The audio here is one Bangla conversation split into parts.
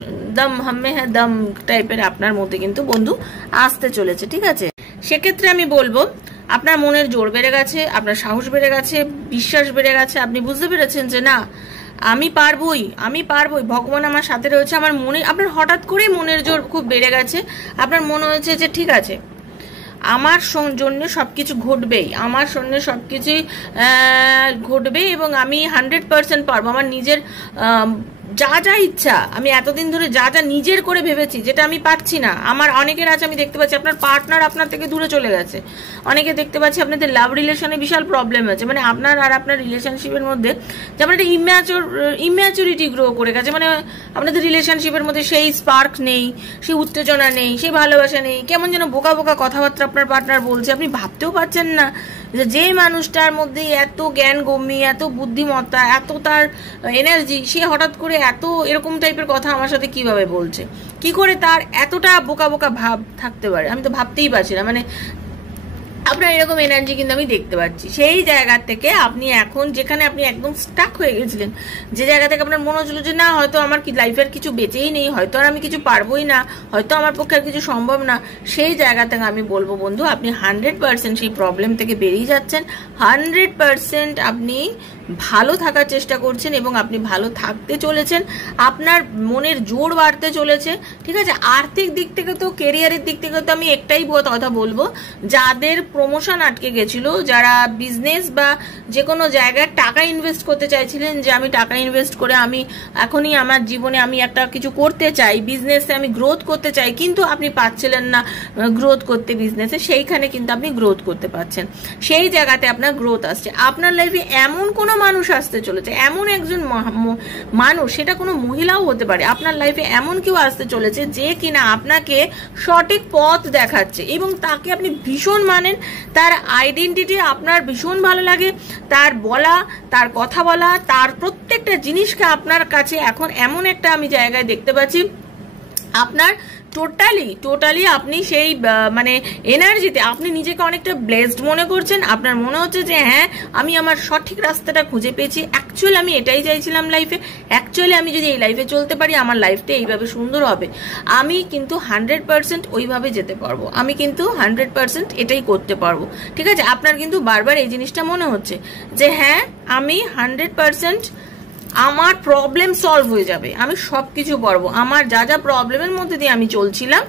দম হাম্মে হ্যাঁ দম টাইপের আপনার মধ্যে কিন্তু বন্ধু আসতে চলেছে। ঠিক আছে, সেক্ষেত্রে আমি বলবো আপনার মনের জোর বেড়ে গেছে, আপনার সাহস বেড়ে গেছে, বিশ্বাস বেড়ে গেছে। আপনি বুঝতে পেরেছেন যে না, আমি পারবই, আমি পারবই, ভগবান আমার সাথে রয়েছে। আমার মনে, আপনার হঠাৎ করেই মনের জোর খুব বেড়ে গেছে। আপনার মনে হয়েছে যে ঠিক আছে, আমার জন্য সবকিছু ঘটবেই, আমার জন্য সবকিছুই ঘটবে এবং আমি 100% পারবো। আমার নিজের যা যা ইচ্ছা, আমি এতদিন ধরে যা যা নিজের করে ভেবেছি, যেটা আমি পাচ্ছি না। আমার অনেকের আছে, আমি দেখতে পাচ্ছি আপনার পার্টনার আপনার থেকে দূরে চলে গেছে। অনেকে দেখতে পাচ্ছি আপনাদের লাভ রিলেশনে বিশাল প্রবলেম হয়েছে, মানে আপনার আর আপনার রিলেশনশিপের মধ্যে যেমন একটা ইম্যাচুরিটি গ্রো করে গেছে। মানে আপনাদের রিলেশনশিপের মধ্যে সেই স্পার্ক নেই, সেই উত্তেজনা নেই, সেই ভালোবাসা নেই। কেমন যেন বোকা বোকা কথাবার্তা আপনার পার্টনার বলছে, আপনি ভাবতেও পারছেন না যে মানুষটার মধ্যে এত জ্ঞান গম্যি, এত বুদ্ধিমত্তা, এত তার এনার্জি, সে হঠাৎ করে এত এরকম টাইপের কথা আমার সাথে কিভাবে বলছে, কি করে তার এতটা বোকা বোকা ভাব থাকতে পারে, আমি তো ভাবতেই পারছি না। মানে আপনার এরকম এনার্জি কিন্তু আমি দেখতে পাচ্ছি। সেই জায়গা থেকে আপনি এখন যেখানে আপনি একদম স্টাক হয়ে গেছিলেন, যে জায়গা থেকে আপনার মনে হচ্ছিল যে না, হয়তো আমার লাইফের কিছু বেঁচেই নেই, হয়তো আর আমি কিছু পারবোই না, হয়তো আমার পক্ষে আর কিছু সম্ভব না, সেই জায়গা থেকে আমি বলবো বন্ধু, আপনি 100% সেই প্রবলেম থেকে বেরিয়ে যাচ্ছেন। 100% আপনি ভালো থাকার চেষ্টা করছেন এবং আপনি ভালো থাকতে চলেছেন। আপনার মনের জোর বাড়তে চলেছে। ঠিক আছে, আর্থিক দিক থেকে তো, কেরিয়ারের দিক থেকে তো আমি একটাই কথা বলবো, যাদের প্রমোশন আটকে গেছিল, যারা বিজনেস বা যে কোনো জায়গায় টাকা ইনভেস্ট করতে চাইছিলেন, যে আমি টাকা ইনভেস্ট করে আমি এখনই আমার জীবনে আমি একটা কিছু করতে চাই, বিজনেসে আমি গ্রোথ করতে চাই, কিন্তু আপনি পাচ্ছিলেন না গ্রোথ করতে বিজনেসে, সেইখানে কিন্তু আপনি গ্রোথ করতে পারছেন। সেই জায়গাতে আপনার গ্রোথ আসছে। আপনার লাইফে এমন কোনো মানুষ আসতে চলেছে, এমন একজন মানুষ, সেটা কোনো মহিলাও হতে পারে, আপনার লাইফে এমন কেউ আসতে চলেছে যে কিনা আপনাকে সঠিক পথ দেখাচ্ছে এবং তাকে আপনি ভীষণ মানেন। তার আইডেন্টিটি আপনার ভীষণ ভালো লাগে, তার বলা, তার কথা বলা, তার প্রত্যেকটা জিনিসকে আপনার কাছে এখন এমন একটা আমি জায়গায় দেখতে পাচ্ছি, আপনার টোটালি আপনি সেই মানে এনার্জিতে আপনি নিজেকে অনেকটা ব্লেসড মনে করছেন। আপনার মনে হচ্ছে যে হ্যাঁ, আমি আমার সঠিক রাস্তাটা খুঁজে পেয়েছি, অ্যাকচুয়ালি আমি এটাই চাইছিলাম লাইফে, অ্যাকচুয়ালি আমি যদি এই লাইফে চলতে পারি, আমার লাইফটা এইভাবে সুন্দর হবে, আমি কিন্তু 100% ওইভাবে যেতে পারবো, আমি কিন্তু 100% এটাই করতে পারবো। ঠিক আছে, আপনার কিন্তু বারবার এই জিনিসটা মনে হচ্ছে যে হ্যাঁ, আমি 100% আমার প্রবলেম সলভ হয়ে যাবে, আমি সবকিছু পারবো। আমার যা যা প্রবলেমের মধ্যে দিয়ে আমি চলছিলাম,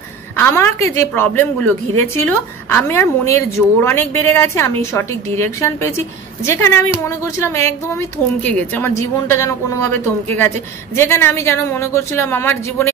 আমাকে যে প্রবলেমগুলো ঘিরেছিল, আমি আর মনের জোর অনেক বেড়ে গেছে, আমি সঠিক ডিরেকশন পেয়েছি। যেখানে আমি মনে করছিলাম একদম আমি থমকে গেছি, আমার জীবনটা যেন কোনোভাবে থমকে গেছে, যেখানে আমি যেন মনে করছিলাম আমার জীবনে